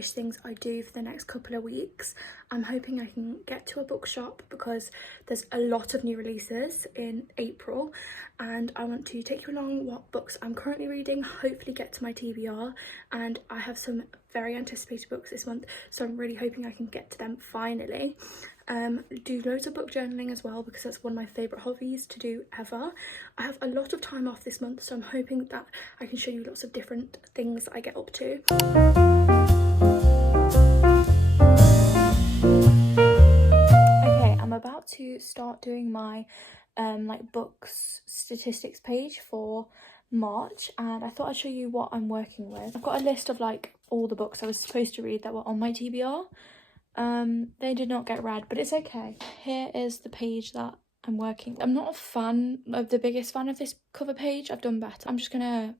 bookish things I do for the next couple of weeks. I'm hoping I can get to a bookshop because there's a lot of new releases in April, and I want to take you along what books I'm currently reading, hopefully get to my TBR, and I have some very anticipated books this month, so I'm really hoping I can get to them finally. Do loads of book journaling as well because that's one of my favourite hobbies to do ever. I have a lot of time off this month, so I'm hoping that I can show you lots of different things I get up to. Okay, I'm about to start doing my like books statistics page for March, and I thought I'd show you what I'm working with. I've got a list of like all the books I was supposed to read that were on my TBR. They did not get read, but it's okay. Here is the page that I'm working. I'm not the biggest fan of this cover page. I've done better. I'm just gonna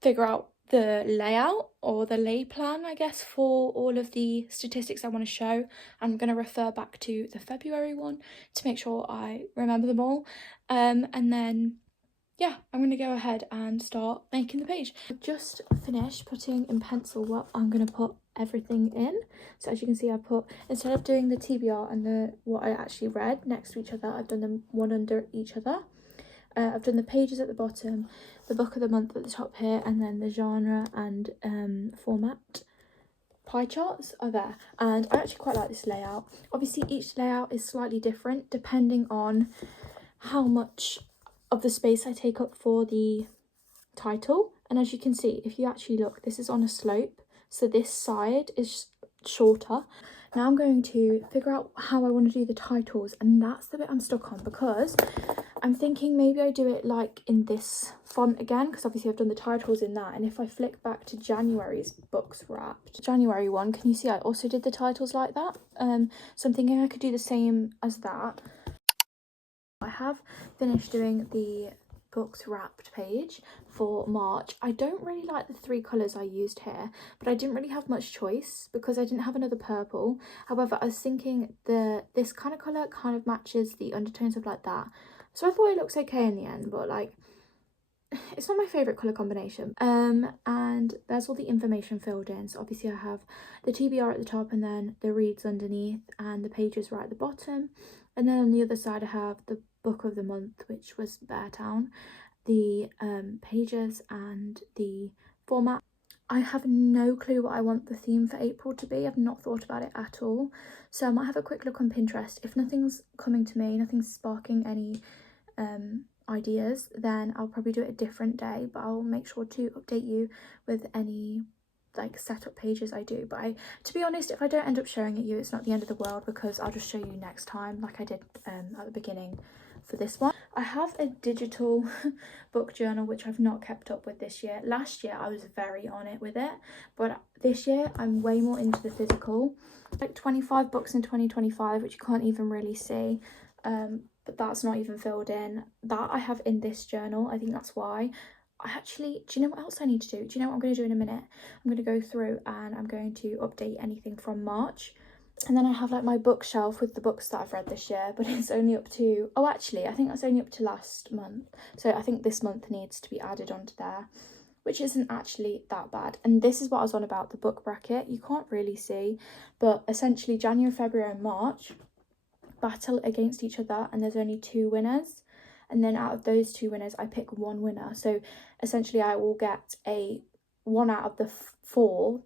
figure out the layout or the lay plan, I guess, for all of the statistics I want to show. I'm gonna refer back to the February one to make sure I remember them all, and then yeah, I'm gonna go ahead and start making the page. I've just finished putting in pencil what I'm gonna put everything in. So as you can see, I put, instead of doing the TBR and what I actually read next to each other, I've done them one under each other. I've done the pages at the bottom, the book of the month at the top here, and then the genre and format pie charts are there. And I actually quite like this layout. Obviously each layout is slightly different depending on how much of the space I take up for the title. And as you can see, if you actually look, this is on a slope, so this side is shorter. Now I'm going to figure out how I want to do the titles, and that's the bit I'm stuck on because I'm thinking maybe I do it like in this font again, because obviously I've done the titles in that. And if I flick back to January's books wrapped, January one, can you see I also did the titles like that? So I'm thinking I could do the same as that. I have finished doing the books wrapped page for March. I don't really like the 3 colours I used here, but I didn't really have much choice because I didn't have another purple. However, I was thinking this kind of colour kind of matches the undertones of like that, so I thought it looks okay in the end, but like it's not my favourite colour combination. And there's all the information filled in. So obviously I have the TBR at the top and then the reads underneath and the pages right at the bottom. And then on the other side I have the book of the month, which was Beartown, the pages and the format. I have no clue what I want the theme for April to be. I've not thought about it at all. So I might have a quick look on Pinterest. If nothing's coming to me, nothing's sparking any ideas, then I'll probably do it a different day, but I'll make sure to update you with any like setup pages I do. But to be honest, if I don't end up showing it you, it's not the end of the world, because I'll just show you next time like I did at the beginning for this one. I have a digital book journal which I've not kept up with this year. Last year I was very on it with it, but this year I'm way more into the physical. Like 25 books in 2025, which you can't even really see, but that's not even filled in. That I have in this journal. I think that's why. Do you know what else I need to do? Do you know what I'm going to do in a minute? I'm going to go through and I'm going to update anything from March. And then I have like my bookshelf with the books that I've read this year, but it's only up to, oh actually I think that's only up to last month. So I think this month needs to be added onto there, which isn't actually that bad. And this is what I was on about, the book bracket. You can't really see, but essentially January, February and March battle against each other, and there's only 2 winners. And then out of those 2 winners, I pick 1 winner. So essentially I will get a 1 out of the 4,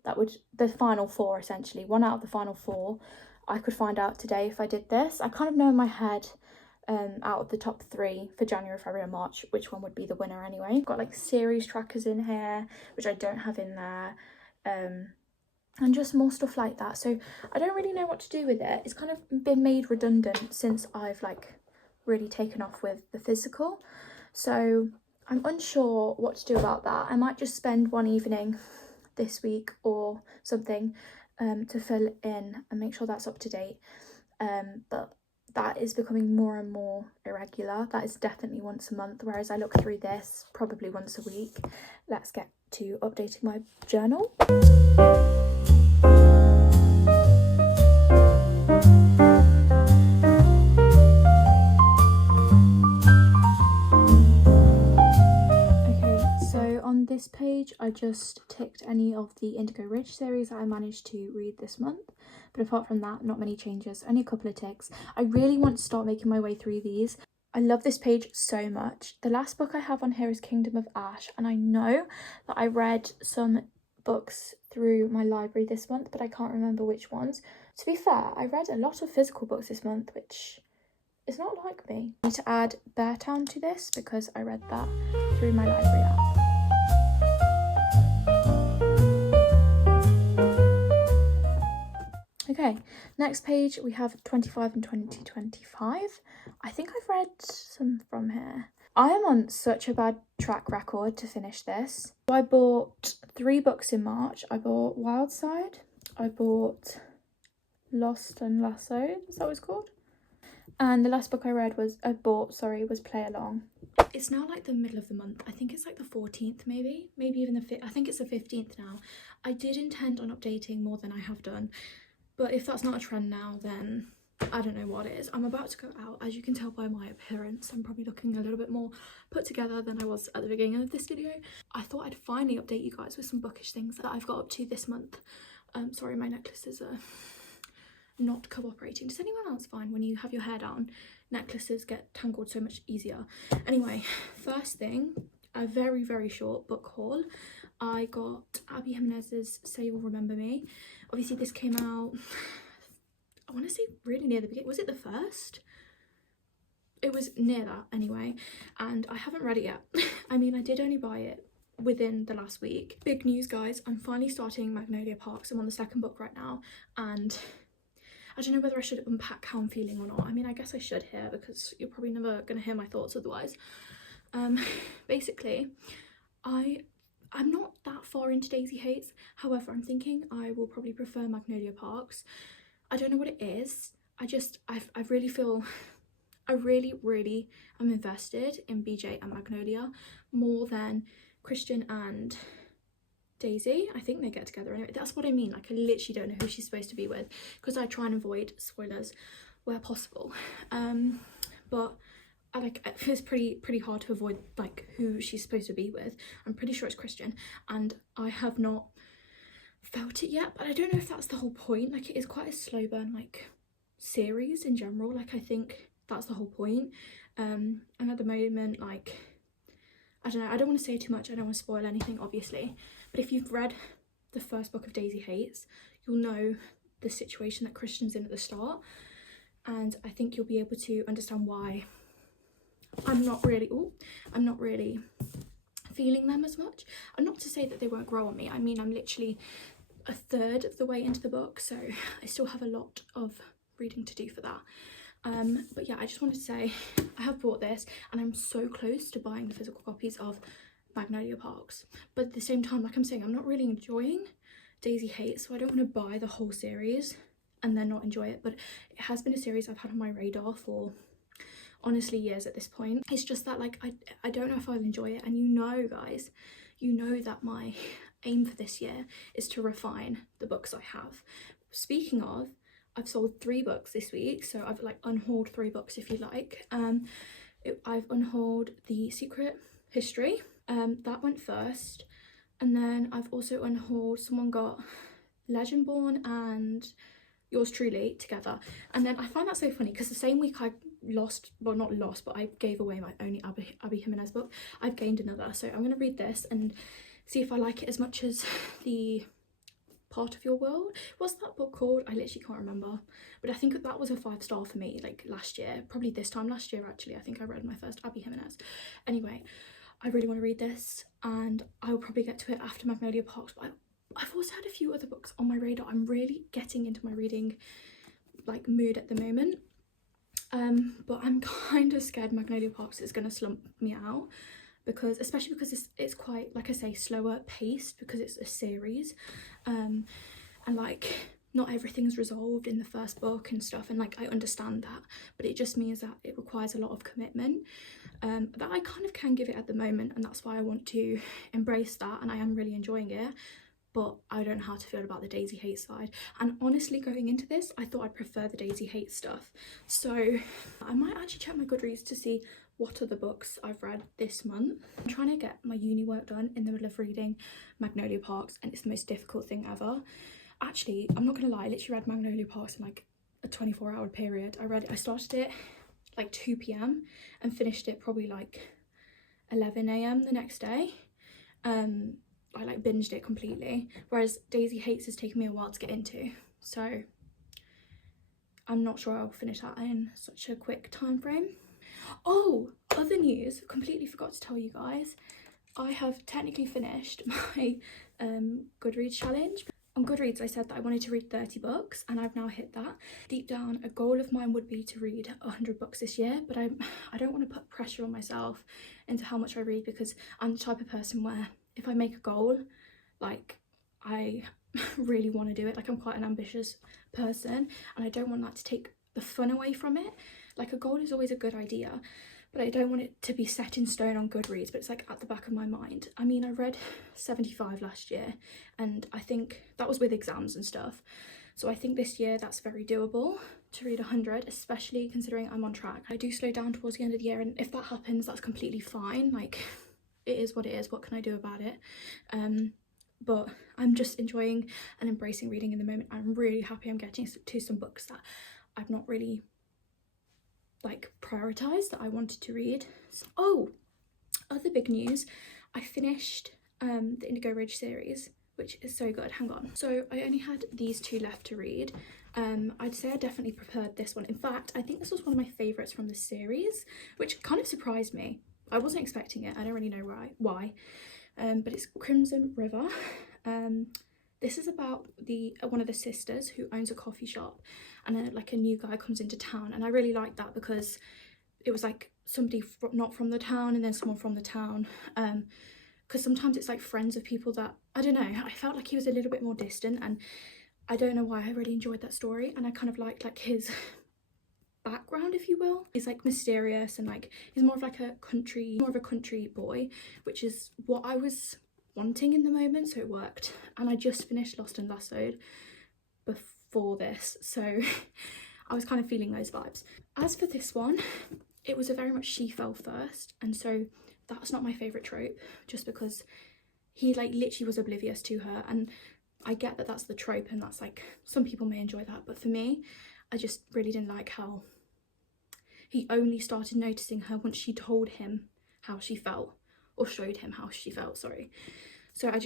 the final 4 essentially. 1 out of the final 4 I could find out today if I did this. I kind of know in my head out of the top 3 for January, February and March which one would be the winner anyway. I've got like series trackers in here, which I don't have in there. And just more stuff like that. So I don't really know what to do with it. It's kind of been made redundant since I've like really taken off with the physical. So I'm unsure what to do about that. I might just spend one evening this week or something to fill in and make sure that's up to date. But that is becoming more and more irregular. That is definitely once a month, whereas I look through this probably once a week. Let's get to updating my journal. Okay, so on this page page I just ticked any of the Indigo Ridge series that I managed to read this month, but apart from that, not many changes, only a couple of ticks. I really want to start making my way through these. I love this page so much. The last book I have on here is Kingdom of Ash, and I know that I read some books through my library this month, but I can't remember which ones. To be fair, I read a lot of physical books this month, which is not like me. I need to add Beartown to this because I read that through my library app. Okay, next page we have 25 and 2025. I think I've read some from here. I am on such a bad track record to finish this. So I bought 3 books in March. I bought Wildside, I bought Lost and Lassoed, is that what it's called? And the last book I read was Play Along. It's now like the middle of the month. I think it's like the 14th maybe even the 5th. I think it's the 15th now. I did intend on updating more than I have done, but if that's not a trend now, then I don't know what it is. I'm about to go out. As you can tell by my appearance, I'm probably looking a little bit more put together than I was at the beginning of this video. I thought I'd finally update you guys with some bookish things that I've got up to this month. Sorry, my necklaces are not cooperating. Does anyone else find when you have your hair down, necklaces get tangled so much easier? Anyway, first thing, a very, very short book haul. I got Abby Jimenez's Say You'll Remember Me. Obviously this came out, I want to say really near the beginning. Was it the first? It was near that anyway, and I haven't read it yet. I mean, I did only buy it within the last week. Big news, guys, I'm finally starting Magnolia Parks. I'm on the 2nd book right now, and I don't know whether I should unpack how I'm feeling or not. I mean, I guess I should here because you're probably never going to hear my thoughts otherwise. Basically, I'm not that far into Daisy Hates. However, I'm thinking I will probably prefer Magnolia Parks. I don't know what it is. I really feel, I really am invested in BJ and Magnolia more than Christian and Daisy. I think they get together anyway. That's what I mean. Like, I literally don't know who she's supposed to be with because I try and avoid spoilers where possible. But it's pretty hard to avoid like who she's supposed to be with. I'm pretty sure it's Christian, and I have not felt it yet, but I don't know if that's the whole point. Like, it is quite a slow burn like series in general. Like, I think that's the whole point. And at the moment, like, I don't know, I don't want to say too much, I don't want to spoil anything obviously, but if you've read the first book of Daisy Hates, you'll know the situation that Christian's in at the start, and I think you'll be able to understand why I'm not really feeling them as much. And not to say that they won't grow on me. I mean, I'm literally a third of the way into the book, so I still have a lot of reading to do for that. But yeah, I just wanted to say I have bought this, and I'm so close to buying the physical copies of Magnolia Parks. But at the same time, like I'm saying, I'm not really enjoying Daisy Hates, so I don't want to buy the whole series and then not enjoy it. But it has been a series I've had on my radar for honestly years at this point. It's just that like I don't know if I'll enjoy it, and you know, guys, you know that my aim for this year is to refine the books I have. Speaking of, I've sold 3 books this week, so I've like unhauled 3 books if you like. I've unhauled The Secret History, that went first, and then I've also unhauled, someone got Legendborn and Yours Truly together. And then I find that so funny because the same week I I gave away my only Abby Jimenez book, I've gained another. So I'm going to read this and see if I like it as much as the Part of Your World. What's that book called? I literally can't remember, but I think that was a 5-star for me like last year, probably this time last year actually. I think I read my first Abby Jimenez. Anyway, I really want to read this, and I will probably get to it after Magnolia Parks, but I've also had a few other books on my radar. I'm really getting into my reading like mood at the moment, but I'm kind of scared Magnolia Parks is going to slump me out, because especially because it's quite, like I say, slower paced because it's a series, and like not everything's resolved in the first book and stuff, and like I understand that, but it just means that it requires a lot of commitment that I kind of can give it at the moment, and that's why I want to embrace that, and I am really enjoying it. But I don't know how to feel about the Daisy Hate side, and honestly going into this I thought I'd prefer the Daisy Hate stuff, so I might actually check my Goodreads to see what are the books I've read this month. I'm trying to get my uni work done in the middle of reading Magnolia Parks, and it's the most difficult thing ever. Actually, I'm not gonna lie, I literally read Magnolia Parks in like a 24-hour period. I started it like 2 p.m. and finished it probably like 11 a.m. the next day. I like binged it completely, whereas Daisy Hates has taken me a while to get into, so I'm not sure I'll finish that in such a quick time frame. Oh, other news, completely forgot to tell you guys, I have technically finished my Goodreads challenge. On Goodreads I said that I wanted to read 30 books and I've now hit that. Deep down, a goal of mine would be to read 100 books this year, but I don't want to put pressure on myself into how much I read, because I'm the type of person where if I make a goal, like, I really want to do it. Like, I'm quite an ambitious person and I don't want that to take the fun away from it. Like, a goal is always a good idea, but I don't want it to be set in stone on Goodreads, but it's like at the back of my mind. I mean, I read 75 last year and I think that was with exams and stuff. So I think this year that's very doable to read 100, especially considering I'm on track. I do slow down towards the end of the year, and if that happens, that's completely fine. Like, it is what it is. What can I do about it? But I'm just enjoying and embracing reading in the moment. I'm really happy I'm getting to some books that I've not really like prioritized that I wanted to read. So, oh, other big news, I finished the Indigo Ridge series, which is so good. Hang on. So I only had these 2 left to read. I'd say I definitely preferred this one. In fact, I think this was one of my favorites from the series, which kind of surprised me. I wasn't expecting it. I don't really know why. But it's Crimson River. This is about one of the sisters who owns a coffee shop, and then like a new guy comes into town, and I really liked that because it was like somebody not from the town and then someone from the town, because sometimes it's like friends of people that, I don't know, I felt like he was a little bit more distant, and I don't know why I really enjoyed that story. And I kind of liked like his background, if you will. He's like mysterious and like he's more of a country boy, which is what I was wanting in the moment, so it worked. And I just finished Lost and Lassoed before this, so I was kind of feeling those vibes. As for this one, it was a very much she fell first, and so that's not my favorite trope, just because he like literally was oblivious to her, and I get that that's the trope and that's like some people may enjoy that, but for me, I just really didn't like how he only started noticing her once she told him how she felt, or showed him how she felt, sorry. So I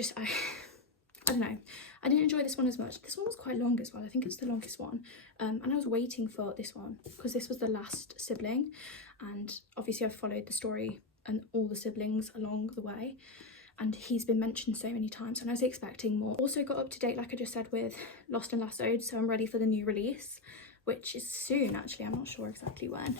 don't know, I didn't enjoy this one as much. This one was quite long as well. I think it's the longest one, and I was waiting for this one because this was the last sibling, and obviously I've followed the story and all the siblings along the way, and he's been mentioned so many times, and I was expecting more. Also got up to date, like I just said, with Lost and Lassoed, so I'm ready for the new release, which is soon actually. I'm not sure exactly when.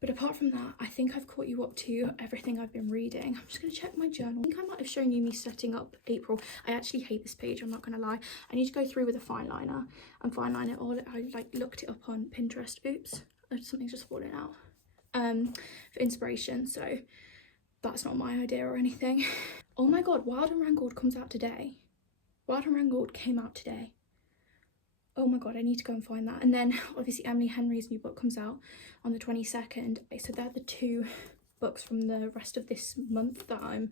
But apart from that, I think I've caught you up to everything I've been reading. I'm just going to check my journal. I think I might have shown you me setting up April. I actually hate this page, I'm not going to lie. I need to go through with a fine liner and fine line it all. I like looked it up on Pinterest. Oops, something's just falling out. For inspiration, so that's not my idea or anything. Oh my god, Wild and Wrangled comes out today. Wild and Wrangled came out today. Oh my god, I need to go and find that. And then obviously Emily Henry's new book comes out on the 22nd. So they're the 2 books from the rest of this month that I'm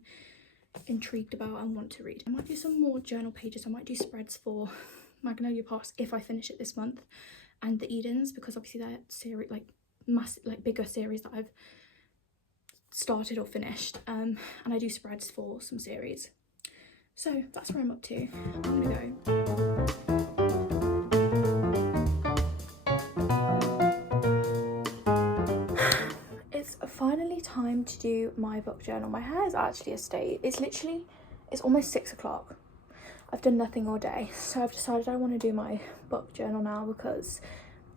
intrigued about and want to read. I might do some more journal pages. I might do spreads for Magnolia Parks if I finish it this month, and the Edens, because obviously they're series like massive, like bigger series that I've started or finished, and I do spreads for some series. So that's where I'm up to. I'm gonna go. It's finally time to do my book journal. My hair is actually a state. It's almost 6 o'clock. I've done nothing all day, so I've decided I want to do my book journal now because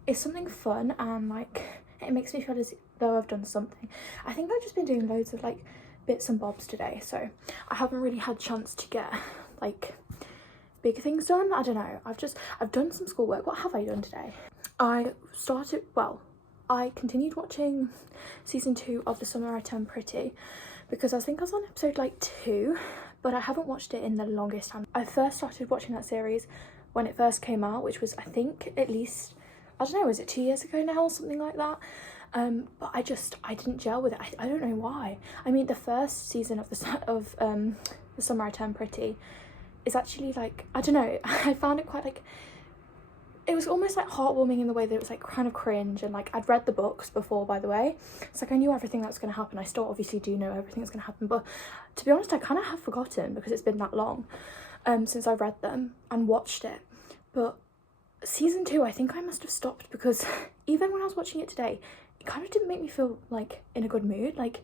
it's something fun and like it makes me feel as though I've done something. I think I've just been doing loads of like bits and bobs today, so I haven't really had a chance to get like big things done. I don't know, I've done some schoolwork. What have I done today? I continued watching season 2 of The Summer I Turned Pretty because I think I was on episode like 2, but I haven't watched it in the longest time. I first started watching that series when it first came out, which was I think at least, I don't know, was it 2 years ago now or something like that? but I didn't gel with it. I don't know why. I mean, the first season of The Summer I Turned Pretty is actually like, I don't know, I found it quite like, it was almost like heartwarming in the way that it was like kind of cringe, and like I'd read the books before, by the way. It's like I knew everything that was going to happen. I still obviously do know everything that's going to happen, but to be honest, I kind of have forgotten because it's been that long since I read them and watched it. But season 2, I think I must have stopped because even when I was watching it today, it kind of didn't make me feel like in a good mood. Like,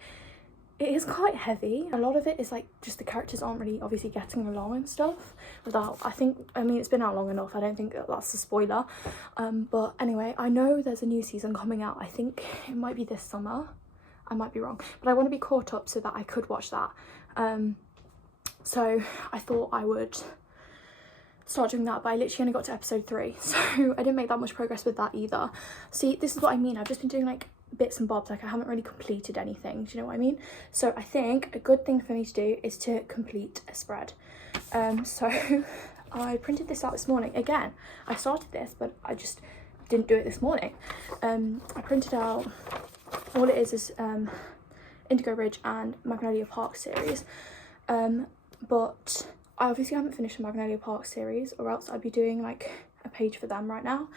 it is quite heavy. A lot of it is like just the characters aren't really obviously getting along and stuff. I mean, it's been out long enough. I don't think that's a spoiler. But anyway, I know there's a new season coming out. I think it might be this summer. I might be wrong, but I want to be caught up so that I could watch that. So I thought I would start doing that, but I literally only got to episode 3, so I didn't make that much progress with that either. See, this is what I mean. I've just been doing like bits and bobs. Like, I haven't really completed anything. Do you know what I mean? So I think a good thing for me to do is to complete a spread. So I printed this out this morning. Again, I started this, but I just didn't do it this morning. I printed out, all it is Indigo Ridge and Magnolia Park series. But I obviously haven't finished the Magnolia Park series, or else I'd be doing like a page for them right now.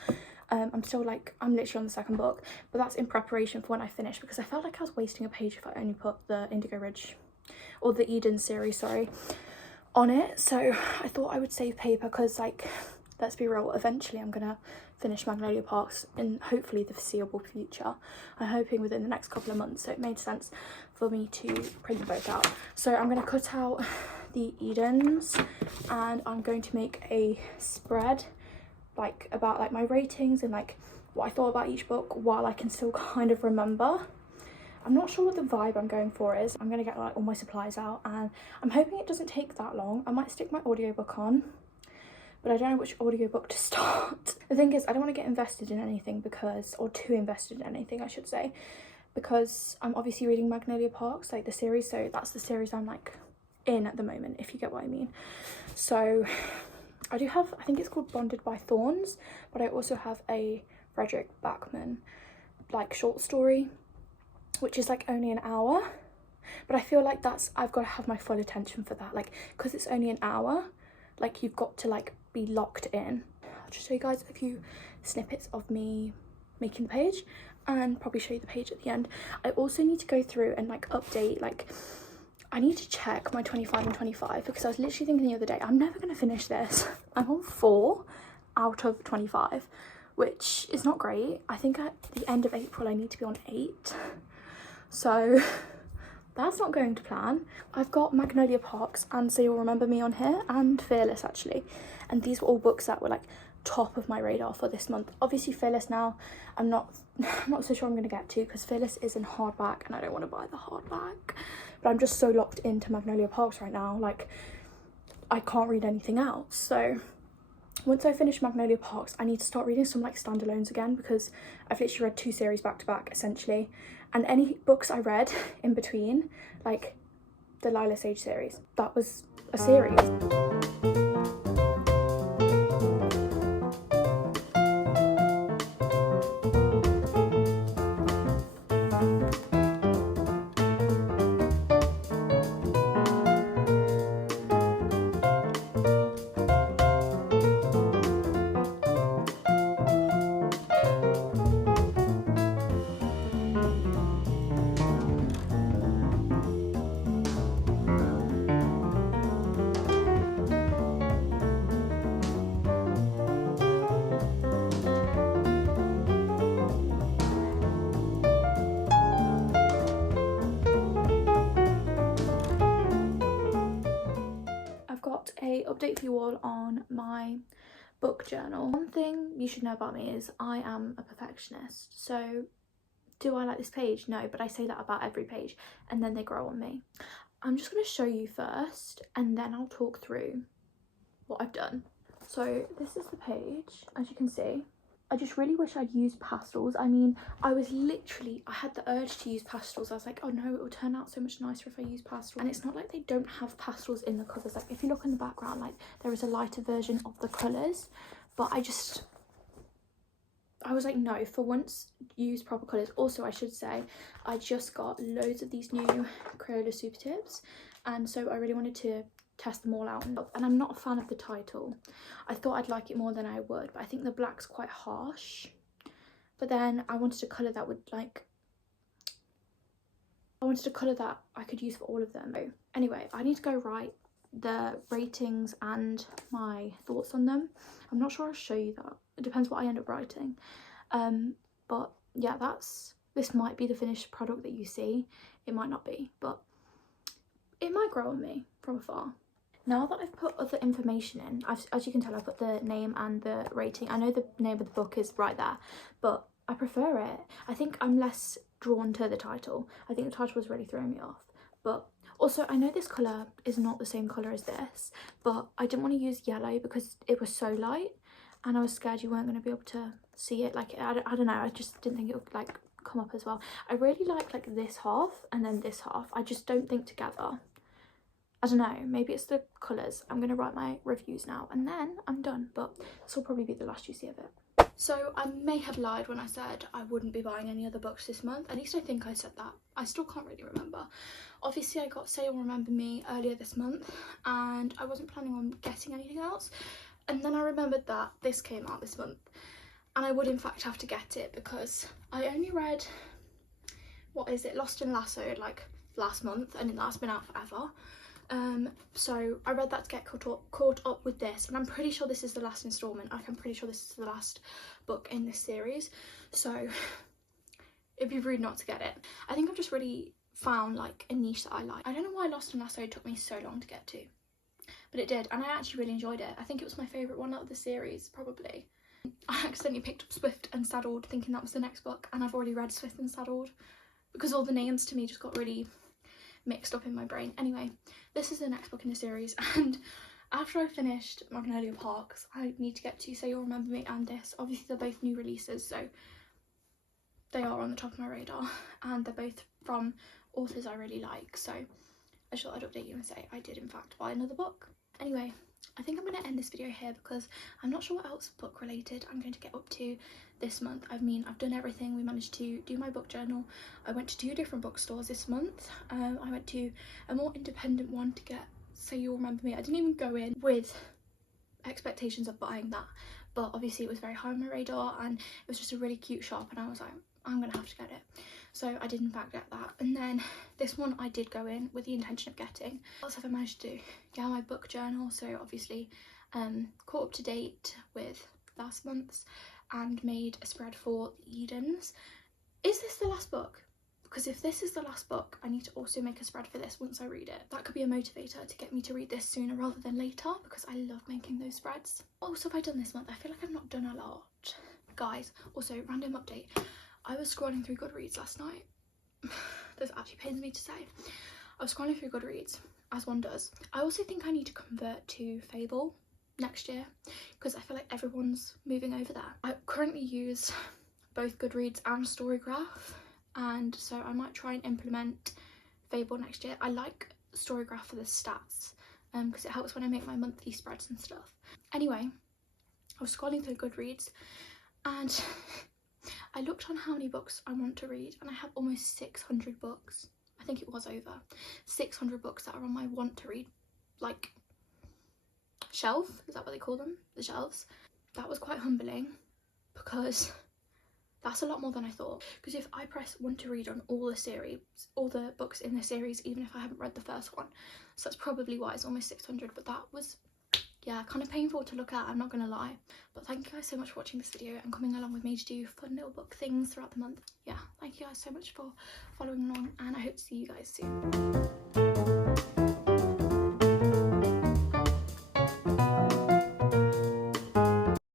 I'm literally on the second book, but that's in preparation for when I finish, because I felt like I was wasting a page if I only put the Indigo Ridge, or the Eden series, sorry, on it. So I thought I would save paper, because like, let's be real, eventually I'm gonna finish Magnolia Parks in hopefully the foreseeable future. I'm hoping within the next couple of months, so it made sense for me to print them both out. So I'm gonna cut out the Edens, and I'm going to make a spread like about like my ratings and like what I thought about each book, while I can still kind of remember. I'm not sure what the vibe I'm going for is. I'm gonna get like all my supplies out, and I'm hoping it doesn't take that long. I might stick my audiobook on, but I don't know which audiobook to start. The thing is, I don't want to get invested in anything or too invested in anything, I should say, because I'm obviously reading Magnolia Parks, like the series, so that's the series I'm like in at the moment, if you get what I mean. So I do have, I think it's called Bonded by Thorns, but I also have a Frederick Backman like short story, which is like only an hour, but I feel like I've got to have my full attention for that, like, because it's only an hour, like you've got to like be locked in. I'll just show you guys a few snippets of me making the page, and probably show you the page at the end. I also need to go through and like update, like I need to check my 25 and 25, because I was literally thinking the other day, I'm never going to finish this. I'm on 4 out of 25, which is not great. I think at the end of April I need to be on 8, so that's not going to plan. I've got Magnolia Parks and So You'll Remember Me on here, and Fearless actually, and these were all books that were like top of my radar for this month. Obviously Fearless now I'm not so sure I'm going to get to, because Fearless is in hardback and I don't want to buy the hardback, but I'm just so locked into Magnolia Parks right now, like I can't read anything else. So once I finish Magnolia Parks, I need to start reading some like standalones again, because I've literally read 2 series back to back essentially, and any books I read in between, like the Lila Sage series, that was a series. Update for you all on my book journal. One thing you should know about me is I am a perfectionist. So do I like this page? No, but I say that about every page, and then they grow on me. I'm just going to show you first, and then I'll talk through what I've done. So this is the page, as you can see. I just really wish I'd used pastels. I mean, I had the urge to use pastels. I was like, oh no, it will turn out so much nicer if I use pastels. And it's not like they don't have pastels in the covers. Like if you look in the background, like there is a lighter version of the colours, but I I was like, no, for once use proper colours. Also, I should say I just got loads of these new Crayola super tips, and so I really wanted to test them all out. And I'm not a fan of the title. I thought I'd like it more than I would, but I think the black's quite harsh. But then I wanted a colour that would like, I wanted a colour that I could use for all of them. So anyway, I need to go write the ratings and my thoughts on them. I'm not sure I'll show you that. It depends what I end up writing. But yeah, this might be the finished product that you see. It might not be, but it might grow on me from afar. Now that I've put other information in, as you can tell, I put the name and the rating. I know the name of the book is right there, but I prefer it. I think I'm less drawn to the title. I think the title was really throwing me off. But also, I know this colour is not the same colour as this, but I didn't want to use yellow because it was so light, and I was scared you weren't going to be able to see it. Like, I don't know, I just didn't think it would like come up as well. I really like this half and then this half. I just don't think together. I don't know, maybe it's the colours. I'm going to write my reviews now and then I'm done, but this will probably be the last you see of it. So I may have lied when I said I wouldn't be buying any other books this month. At least I think I said that. I still can't really remember. Obviously I got Say You'll Remember Me earlier this month and I wasn't planning on getting anything else. And then I remembered that this came out this month and I would in fact have to get it because I only read, what is it, Lost and Lassoed like last month, and that's been out forever. So I read that to get caught up with this, and I'm pretty sure this is the last installment. Like, I'm pretty sure this is the last book in this series, so it'd be rude not to get it. I think I've just really found like a niche that I like. I don't know why Lost and Lassoed took me so long to get to, but it did, and I actually really enjoyed it. I think it was my favourite one out of the series, probably. I accidentally picked up Swift and Saddled thinking that was the next book, and I've already read Swift and Saddled because all the names to me just got really mixed up in my brain. Anyway, this is the next book in the series, and after I finished Magnolia Parks, I need to get to Say You'll Remember Me and this. Obviously they're both new releases, so they are on the top of my radar, and they're both from authors I really like, so I thought I'd update you and say I did in fact buy another book. Anyway, I think I'm going to end this video here because I'm not sure what else book related I'm going to get up to this month. I mean, I've done everything. We managed to do my book journal. I went to 2 different bookstores this month. I went to a more independent one to get Say You'll Remember Me. I didn't even go in with expectations of buying that, but obviously it was very high on my radar and it was just a really cute shop, and I was like, I'm gonna have to get it. So I did in fact get that. And then this one I did go in with the intention of getting. What else have I managed to do? Get my book journal, so obviously caught up to date with last month's and made a spread for the Edens. Is this the last book? Because if this is the last book, I need to also make a spread for this once I read it. That could be a motivator to get me to read this sooner rather than later, because I love making those spreads. What else have I done this month? I feel like I've not done a lot. Guys, also random update. I was scrolling through Goodreads last night. This actually pains me to say. I was scrolling through Goodreads, as one does. I also think I need to convert to Fable next year because I feel like everyone's moving over there. I currently use both Goodreads and Storygraph, and so I might try and implement Fable next year. I like Storygraph for the stats because it helps when I make my monthly spreads and stuff. Anyway, I was scrolling through Goodreads and I looked on how many books I want to read, and I have almost 600 books. I think it was over 600 books that are on my want to read, like, shelf. Is that what they call them? The shelves. That was quite humbling because that's a lot more than I thought. Because if I press want to read on all the series, all the books in the series, even if I haven't read the first one, so that's probably why it's almost 600. But that was, yeah, kind of painful to look at, I'm not gonna lie. But thank you guys so much for watching this video and coming along with me to do fun little book things throughout the month. Yeah, thank you guys so much for following along, and I hope to see you guys soon.